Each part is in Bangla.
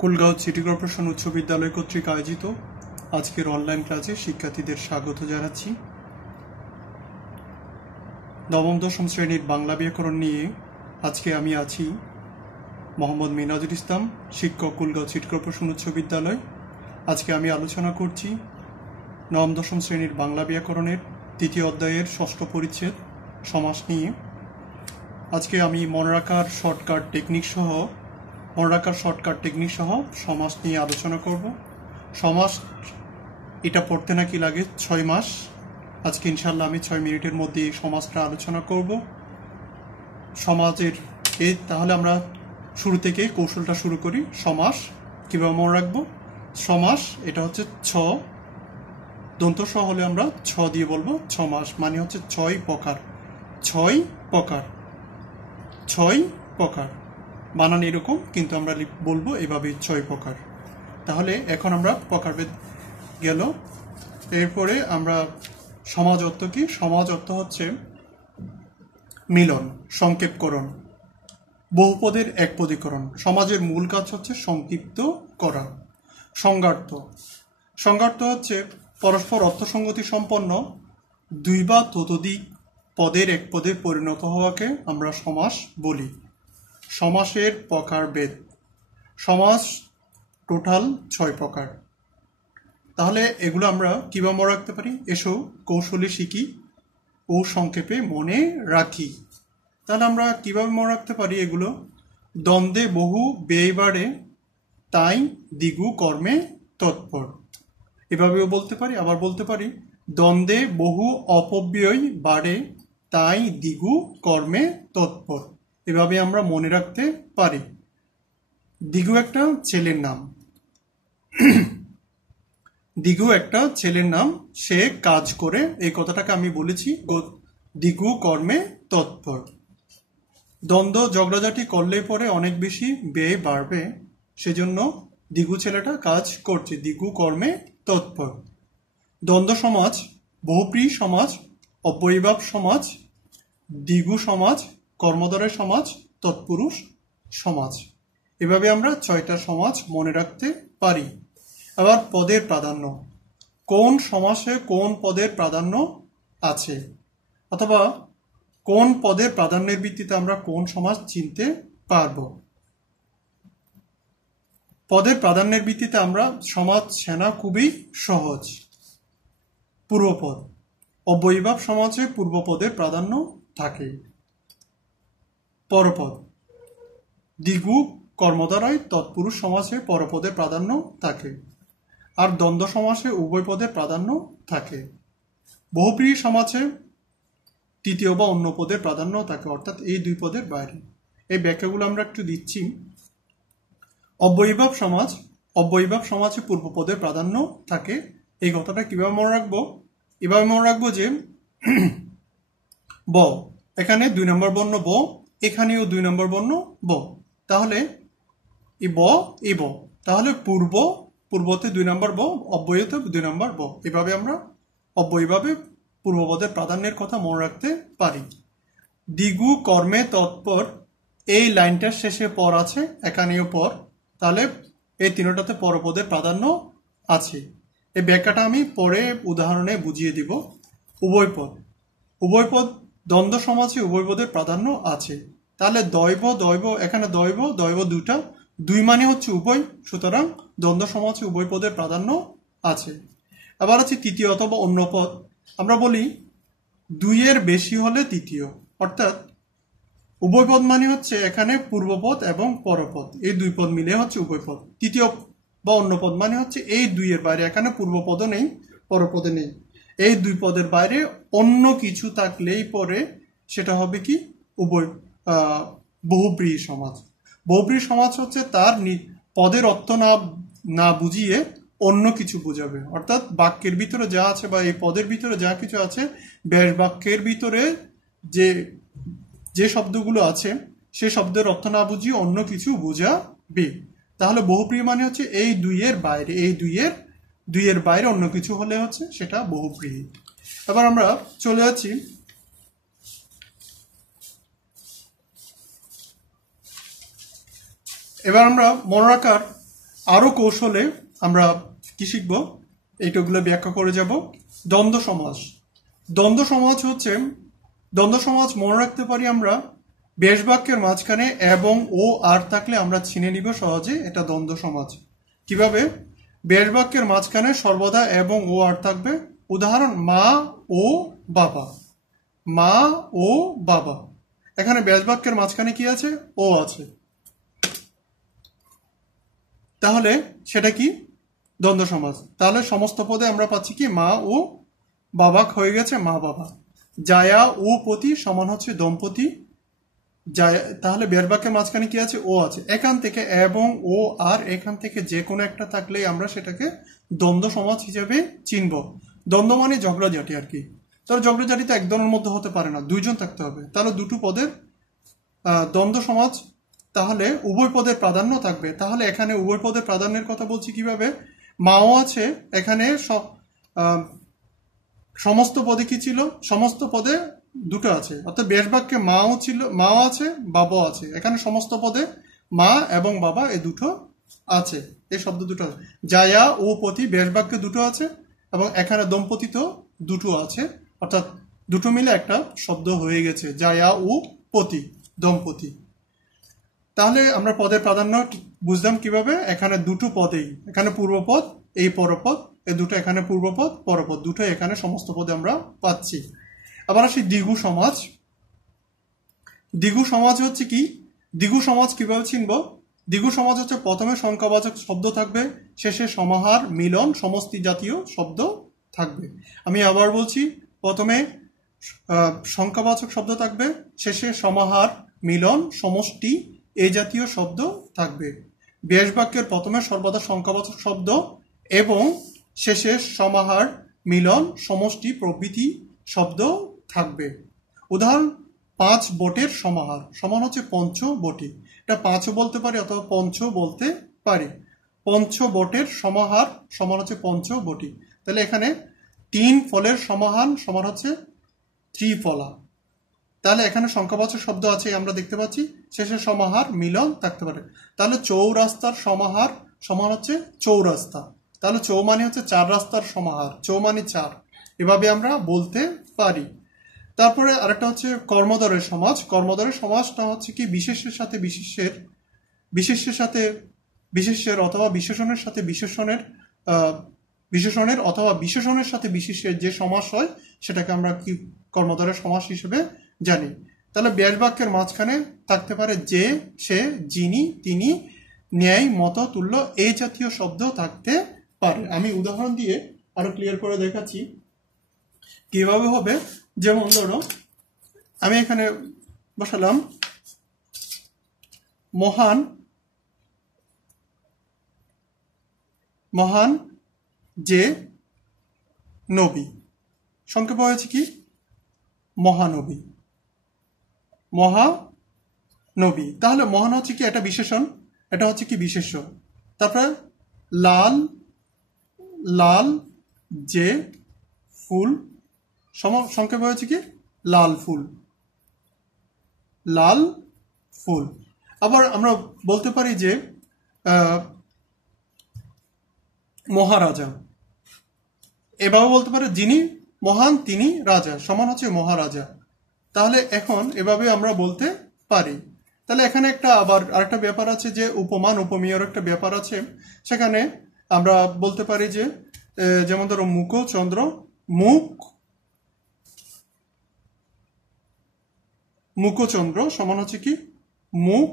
কুলগাঁও সিটি কর্পোরেশন উচ্চ বিদ্যালয় কর্তৃক আয়োজিত আজকের অনলাইন ক্লাসে শিক্ষার্থীদের স্বাগত জানাচ্ছি। নবম দশম শ্রেণীর বাংলা ব্যাকরণ নিয়ে আজকে আমি আছি মোহাম্মদ মিনাজুল ইসলাম, শিক্ষক, কুলগাঁও সিটি কর্পোরেশন উচ্চ বিদ্যালয়। আজকে আমি আলোচনা করছি নবম দশম শ্রেণীর বাংলা ব্যাকরণের তৃতীয় অধ্যায়ের ষষ্ঠ পরিচ্ছেদ সমাস নিয়ে। আজকে আমি মনে রাখার শর্টকাট টেকনিক সহ সমাস নিয়ে আলোচনা করব। সমাস এটা পড়তে নাকি লাগে 6 মাস। আজকে ইনশাল্লাহ আমি 6 মিনিটের মধ্যে এই সমাসটা আলোচনা করব। সমাজের তাহলে আমরা শুরু থেকে কৌশলটা শুরু করি। সমাস কিভাবে মনে রাখবো? সমাস এটা হচ্ছে দন্ত স হলে আমরা দিয়ে বলবো 6 মাস, মানে হচ্ছে 6 প্রকার। 6 প্রকার বানান এরকম, কিন্তু আমরা বলবো এভাবে 6 প্রকার। তাহলে এখন আমরা প্রকারভেদ গেল। এরপরে আমরা সমাজ অর্থ কি? সমাজ অর্থ হচ্ছে মিলন, সংক্ষেপকরণ, বহুপদের একপদীকরণ। সমাজের মূল কাজ হচ্ছে সংক্ষিপ্ত করা। সংজ্ঞার্থ হচ্ছে পরস্পর অর্থসঙ্গতি সম্পন্ন দুই বা ততোধিক পদের এক পদে পরিণত হওয়াকে আমরা সমাস বলি। সমাসের প্রকারভেদ। সমাস টোটাল 6 প্রকার। তাহলে এগুলো আমরা কিভাবে মনে রাখতে পারি? এসো কৌশলে শিখি ও সংক্ষেপে মনে রাখি। তাহলে আমরা কিভাবে মনে রাখতে পারি এগুলো? দ্বন্দ্বে বহু ব্যয় বাড়ে, তাই দ্বিগু কর্মে তৎপর। এভাবেও বলতে পারি। আবার বলতে পারি দ্বন্দ্বে বহু অপব্যয় বাড়ে, তাই দ্বিগু কর্মে তৎপর। এভাবে আমরা মনে রাখতে পারি। দ্বিগু একটা ছেলের নাম, সে কাজ করে, এই কথাটাকে আমি বলেছি দ্বিগু কর্মে তৎপর। দ্বন্দ্ব ঝগড়াঝাটি করলে পরে অনেক বেশি ব্যয় বাড়বে, সেজন্য দ্বিগু ছেলেটা কাজ করছে, দ্বিগু কর্মে তৎপর। দ্বন্দ্ব সমাজ, বহুব্রীহি সমাজ, অব্যয়ীভাব সমাজ, দ্বিগু সমাজ, কর্মধারয় সমাজ, তৎপুরুষ সমাজ। এভাবে আমরা 6টা সমাজ মনে রাখতে পারি। আবার পদের প্রাধান্য, কোন সমাসে কোন পদের প্রাধান্য আছে, অথবা কোন পদের প্রাধান্যের ভিত্তিতে আমরা কোন সমাস চিনতে পারব। পদের প্রাধান্যের ভিত্তিতে আমরা সমাজ চেনা খুবই সহজ। পূর্বপদ, অব্যয়ীভাব সমাজে পূর্বপদের প্রাধান্য থাকে। পরপদ, দ্বিগু কর্মধারয় তৎপুরুষ সমাসে পরপদের প্রাধান্য থাকে। আর দ্বন্দ্ব সমাসে উভয় পদের প্রাধান্য থাকে। বহুব্রীহি সমাসে তৃতীয় বা অন্য পদের প্রাধান্য থাকে, অর্থাৎ এই 2 পদের বাইরে। এই ব্যাখ্যাগুলো আমরা একটু দিচ্ছি। অব্যয়ীভাব সমাজে পূর্বপদের প্রাধান্য থাকে। এই কথাটা কিভাবে মনে রাখবো? এভাবে মনে রাখবো যে ব, এখানে 2 নম্বর বর্ণ ব, এখানেও 2 নম্বর বর্ণ ব। তাহলে এই ব, তাহলে পূর্বতে 2 নম্বর ব, অব্যয়তে 2 নম্বর ব। এভাবে আমরা অব্যয়ীভাবে পূর্বপদের প্রাধান্যের কথা মনে রাখতে পারি। দ্বিগু কর্মে তৎপর, এই লাইনটার শেষে পর আছে, এখানেও পর, তাহলে এই 3টাতে পরপদের প্রাধান্য আছে। এই ব্যাখ্যাটা আমি পরে উদাহরণে বুঝিয়ে দিব। উভয়পদ দ্বন্দ্ব সমাজে উভয়পদের প্রাধান্য আছে। তাহলে দৈব, এখানে দৈব 2টা, 2 মানে হচ্ছে উভয়, সুতরাং দ্বন্দ্ব সমাজে উভয় পদের প্রাধান্য আছে। আবার আছে তৃতীয় অথবা অন্য পদ। আমরা বলি 2 এর বেশি হলে তৃতীয়, অর্থাৎ উভয় পদ মানে হচ্ছে এখানে পূর্বপদ এবং পরপদ, এই 2 পদ মিলে হচ্ছে উভয় পদ। তৃতীয় বা অন্য পদ মানে হচ্ছে এই 2 এর বাইরে, এখানে পূর্বপদও নেই, পরপদে নেই, এই 2 পদের বাইরে অন্য কিছু থাকলেই পরে সেটা হবে কি? বহুব্রীহি সমাজ। বহুব্রীহি সমাজ হচ্ছে তার পদের অর্থ না বুঝিয়ে অন্য কিছু বোঝাবে, অর্থাৎ বাক্যের ভিতরে যা আছে বা এই পদের ভিতরে যা কিছু আছে, ব্যাস বাক্যের ভিতরে যে শব্দগুলো আছে সেই শব্দের অর্থ না বুঝিয়ে অন্য কিছু বোঝাবে। তাহলে বহুব্রীহি মানে হচ্ছে এই 2 এর বাইরে, এই 2 এর বাইরে অন্য কিছু হলে হচ্ছে সেটা বহুব্রীহি। এবার আমরা চলে যাচ্ছি এবার আমরা মনে রাখার আরো কৌশলে আমরা কি শিখব, এইটাগুলো ব্যাখ্যা করে যাব। দ্বন্দ্ব সমাস। দ্বন্দ্ব সমাস হচ্ছে, দ্বন্দ্ব সমাস মনে রাখতে পারি আমরা, বেশ বাক্যের মাঝখানে এবং ও আর থাকলে আমরা চিনে নিব সহজে এটা দ্বন্দ্ব সমাস। কিভাবে? বেশ বাক্যের মাঝখানে সর্বদা এবং ও আর থাকবে। উদাহরণ, মা ও বাবা। মা ও বাবা, এখানে বেশ বাক্যের মাঝখানে কি আছে? ও আছে। তাহলে সেটা কি? দ্বন্দ্ব সমাস। তাহলে সমস্ত পদে আমরা পাচ্ছি কি? মা ও বাবা হয়ে গেছে মা বাবা। জায়া ও পতি সমান হচ্ছে দম্পতি। তাহলে বেশ বাক্যের মাঝখানে কি আছে? ও আছে। এখান থেকে এবং ও আর এখান থেকে যে কোনো একটা থাকলে আমরা সেটাকে দ্বন্দ্ব সমাস হিসেবে চিনব। দ্বন্দ্ব মানে ঝগড়াঝাটি আর কি। তাহলে ঝগড়াঝাটিতে একজনের মধ্যে হতে পারে না, দুইজন থাকতে হবে। তাহলে দুটো পদের দ্বন্দ্ব সমাস। তাহলে উভয় পদের প্রাধান্য থাকবে। তাহলে এখানে উভয় পদের প্রাধান্যের কথা বলছি কিভাবে? মাও আছে, এখানে সমস্ত পদে কি ছিল? সমস্ত পদে দুটো আছে, অর্থাৎ বেশ বাক্যে মাও ছিল, মাও আছে, বাবাও আছে। এখানে সমস্ত পদে মা এবং বাবা এই দুটো আছে, এই শব্দ দুটো আছে। জায়া ও পতি বেশ বাক্যে দুটো আছে, এবং এখানে দম্পতি তো দুটো আছে, অর্থাৎ দুটো মিলে একটা শব্দ হয়ে গেছে, জায়া ও পতি, দম্পতি। তাহলে আমরা পদের প্রাধান্য বুঝলাম কিভাবে? এখানে দুটো পদেই, এখানে পূর্বপদ, এই পরপদ, এই দুটো এখানে পূর্বপদ, পরপদ দুটো এখানে সমস্ত পদে আমরা পাচ্ছি। আবার আসি দ্বিগু সমাজ। দ্বিগু সমাজ হচ্ছে কি? দ্বিগু সমাজ কিভাবে চিনব? দ্বিগু সমাজ হচ্ছে প্রথমে সংখ্যাবাচক শব্দ থাকবে, শেষে সমাহার, মিলন, সমষ্টি জাতীয় শব্দ থাকবে। আমি আবার বলছি, প্রথমে সংখ্যাবাচক শব্দ থাকবে, শেষে সমাহার, মিলন, সমষ্টি এই জাতীয় শব্দ থাকবে। বেশ বাক্যের প্রথমে সর্বদা সংখ্যাবাচক শব্দ এবং শেষে সমাহার, মিলন, সমষ্টি প্রভৃতি শব্দ থাকবে। উদাহরণ, 5 বটের সমাহার সমান হচ্ছে পঞ্চ বটি। এটা পাঁচও বলতে পারি অথবা পঞ্চ বলতে পারি। পঞ্চ বটের সমাহার সমান হচ্ছে পঞ্চ বটি। তাহলে এখানে 3 ফলের সমাহার সমান হচ্ছে ত্রিফলা। তাহলে এখানে সংখ্যাবাচক শব্দ আছে আমরা দেখতে পাচ্ছি, শেষে সমাহার, মিলন থাকতে পারে। তাহলে চৌরাস্তার সমাহার সমান হচ্ছে চৌরাস্তা। তাহলে চৌ মানে হচ্ছে 4 রাস্তার সমাহার, চৌ মানে 4, এভাবে আমরা বলতে পারি। তারপরে আরেকটা হচ্ছে কর্মদ্বয়ের সমাজ। কর্মদ্বয়ের সমাজটা হচ্ছে কি? বিশেষের সাথে বিশেষের, বিশেষের সাথে বিশেষের অথবা বিশেষণের সাথে বিশেষণের, বিশেষণের অথবা বিশেষণের সাথে বিশেষের যে সমাস হয় সেটাকে আমরা কি কর্মদ্বয়ের সমাস হিসেবে জানি। তাহলে বেশ বাক্যের মাঝখানে থাকতে পারে যে, সে, যিনি, তিনি, ন্যায়, মত, তুল্য এই জাতীয় শব্দ থাকতে পারে। আমি উদাহরণ দিয়ে আরো ক্লিয়ার করে দেখাচ্ছি কিভাবে হবে। যেমন ধরো, আমি এখানে বসালাম মহান, মহান যে নবী, সংক্ষেপে হয়েছে কি? মহানবী, মহানবী। তাহলে মহান হচ্ছে কি? এটা বিশেষণ, এটা হচ্ছে কি? বিশেষ্য। তারপরে লাল, লাল যে ফুল, সংক্ষেপে হয়েছে কি? লাল ফুল, লাল ফুল। আবার আমরা বলতে পারি যে মহারাজা, এভাবে বলতে পারে যিনি মহান তিনি রাজা সমান হচ্ছে মহারাজা। তাহলে এখন এভাবে আমরা বলতে পারি। তাহলে এখানে একটা আবার আরেকটা ব্যাপার আছে যে উপমান উপমেয়ের একটা ব্যাপার আছে। সেখানে আমরা বলতে পারি যে যেমন ধরো মুখচন্দ্র, মুখ, মুখচন্দ্র সমান হচ্ছে কি? মুখ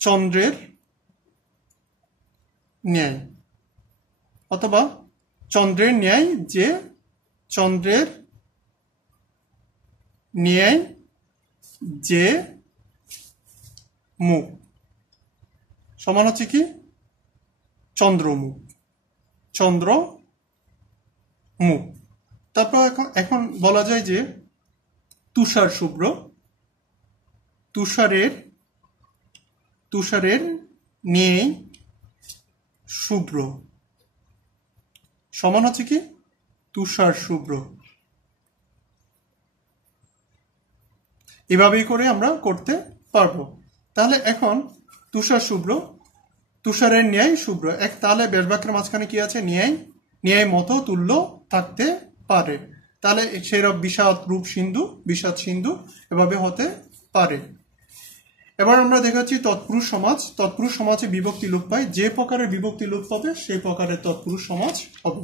চন্দ্রের ন্যায়, অথবা চন্দ্রের ন্যায় যে, চন্দ্রের ন্যায় যে মুখ সমান হচ্ছে কি? চন্দ্রমুখ, চন্দ্র মুখ। তারপর এখন বলা যায় যে তুষার শুভ্র, তুষারের, তুষারের ন্যায় শুভ্র সমান হচ্ছে কি? তুষার শুভ্র। এভাবেই করে আমরা করতে পারবো। তাহলে এখন তুষার শুভ্র, তুষারের ন্যায় শুভ্র, তাহলে ব্যাসবাক্যের মাঝখানে কি আছে? ন্যায়, ন্যায় মতো তুল্য থাকতে পারে। তাহলে সেরকম বিষাদ রূপ সিন্ধু, বিষাদ সিন্ধু এভাবে হতে পারে। এবার আমরা দেখাচ্ছি তৎপুরুষ সমাজ। তৎপুরুষ সমাজে বিভক্তি লোপ পায়, যে প্রকারের বিভক্তি লোপ পাবে সেই প্রকারের তৎপুরুষ সমাজ হবে।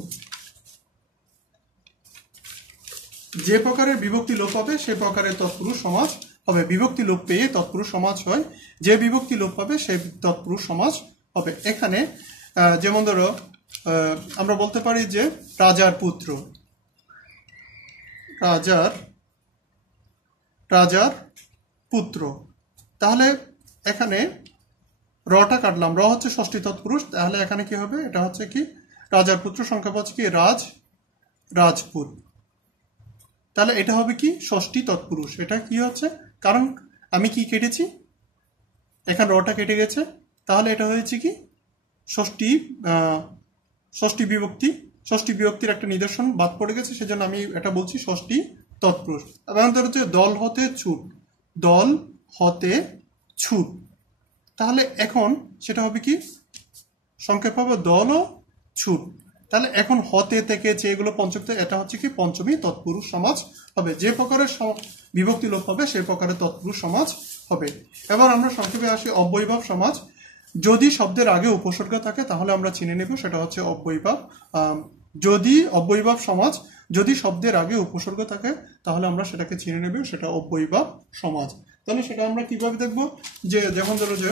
যে প্রকারের বিভক্তি লোপ পাবে সেই প্রকারের তৎপুরুষ সমাজ হবে। বিভক্তি লোপ পেয়ে তৎপুরুষ সমাজ হয়, যে বিভক্তি লোপ পাবে সেই তৎপুরুষ সমাজ হবে। এখানে যেমন ধরো আমরা বলতে পারি যে রাজার পুত্র, রাজার পুত্র। তাহলে এখানে রটা কাটলাম, র হচ্ছে ষষ্ঠী তৎপুরুষ, তাহলে এখানে কি হবে? এটা হচ্ছে কি রাজার পুত্র, সংখ্যাবাচক কি রাজপুত। তাহলে এটা হবে কি ষষ্ঠী তৎপুরুষ। এটা কি হচ্ছে? কারণ আমি কি কেটেছি, এখানে রটা কেটে গেছে, তাহলে এটা হয়েছে কি ষষ্ঠী বিভক্তি। ষষ্ঠী বিভক্তির একটা নিদর্শন বাদ পড়ে গেছে, সেজন্য আমি এটা বলছি ষষ্ঠী তৎপুরুষ। এবং হচ্ছে দল হতে ছুট, দল হতে ছুট। তাহলে এখন সেটা হবে কি সংক্ষেপ হবে দল ও ছুট। তাহলে এখন হতে থেকে যে এগুলো পঞ্চমী, এটা হচ্ছে কি পঞ্চমী তৎপুরুষ সমাজ হবে। যে প্রকারের বিভক্তি লোপ হবে সেই প্রকারের তৎপুরুষ সমাজ হবে। এবার আমরা সংক্ষেপে আসি অব্যয়ভাব সমাজ। যদি শব্দের আগে উপসর্গ থাকে তাহলে আমরা চিনে নেব সেটা হচ্ছে অব্যয়ভাব। যদি অব্যয়ভাব সমাজ, যদি শব্দের আগে উপসর্গ থাকে তাহলে আমরা সেটাকে চিনে নেব, সেটা অব্যয়ভাব সমাজ। তাহলে সেটা আমরা কিভাবে দেখব? যে যেমন ধরো যে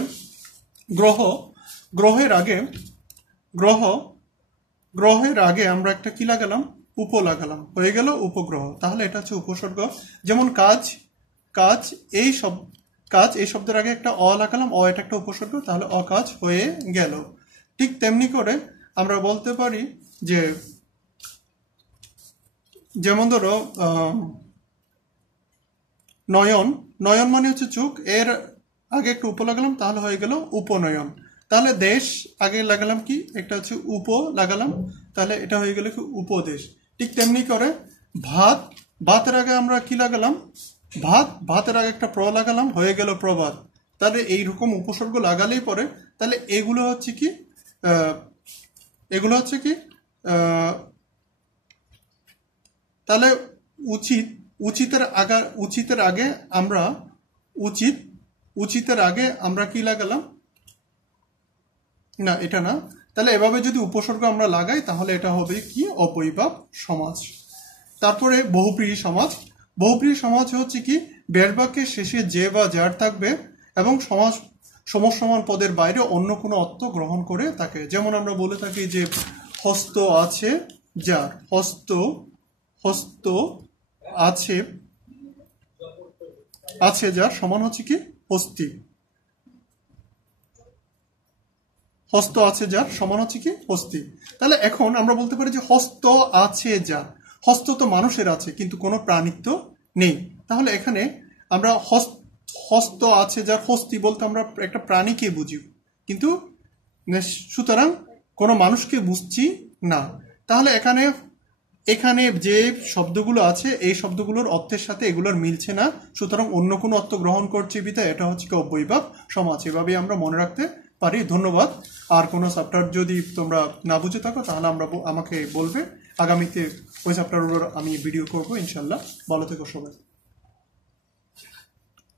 গ্রহের আগে আমরা একটা কি লাগালাম? উপ লাগালাম, হয়ে গেল উপগ্রহ। তাহলে এটা হচ্ছে উপসর্গ। যেমন কাজ এই শব্দের আগে একটা অ লাগালাম, এটা একটা উপসর্গ, তাহলে অকাজ হয়ে গেল। ঠিক তেমনি করে আমরা বলতে পারি যে যেমন ধরো নয়ন মানে হচ্ছে চোখ, এর আগে একটু উপ লাগালাম, তাহলে হয়ে গেল উপনয়ন। তাহলে দেশ আগে লাগালাম কি একটা হচ্ছে উপ লাগালাম, তাহলে এটা হয়ে গেল কি উপদেশ। ঠিক তেমনি করে ভাতের আগে আমরা কি লাগালাম? ভাতের আগে একটা প্র লাগালাম, হয়ে গেল প্রবাদ। তাহলে এইরকম উপসর্গ লাগালেই পরে তাহলে এগুলো হচ্ছে কি তাহলে উচিতের আগে আমরা কি লাগালাম? না, এটা না। তাহলে এভাবে যদি উপসর্গ আমরা লাগাই তাহলে এটা হবে কি অব্যয়ভাব সমাজ। তারপরে বহুব্রীহি সমাজ। বহুব্রীহি সমাজ হচ্ছে কি ব্যাসবাক্যের শেষে যে বা যার থাকবে এবং সমসমান পদের বাইরে অন্য কোনো অর্থ গ্রহণ করে থাকে। যেমন আমরা বলে থাকি যে হস্ত আছে যার, হস্ত আছে যার সমান হচ্ছে কি হস্তি। হস্ত আছে যার সমান হচ্ছে কি হস্তি। তাহলে এখন আমরা বলতে পারি যে হস্ত আছে যার, হস্ত তো মানুষের আছে কিন্তু কোনো প্রাণীর তো নেই। তাহলে এখানে আমরা হস্ত আছে যার হস্তি বলতে আমরা একটা প্রাণীকে বুঝি, কিন্তু সুতরাং কোনো মানুষকে বুঝছি না। তাহলে এখানে যে শব্দগুলো আছে এই শব্দগুলোর অর্থের সাথে এগুলোর মিলছে না, সুতরাং অন্য কোনো অর্থ গ্রহণ করছে বিধায় এটা হচ্ছে কি অব্যয়ভাব সমাজ। এভাবে আমরা মনে রাখতে পারি। ধন্যবাদ। আর কোনো চ্যাপ্টার যদি তোমরা না বুঝে থাকো তাহলে আমাকে বলবে, আগামীতে ওই চ্যাপ্টার উপর আমি ভিডিও করবো ইনশাল্লাহ। ভালো থেকো সবাই।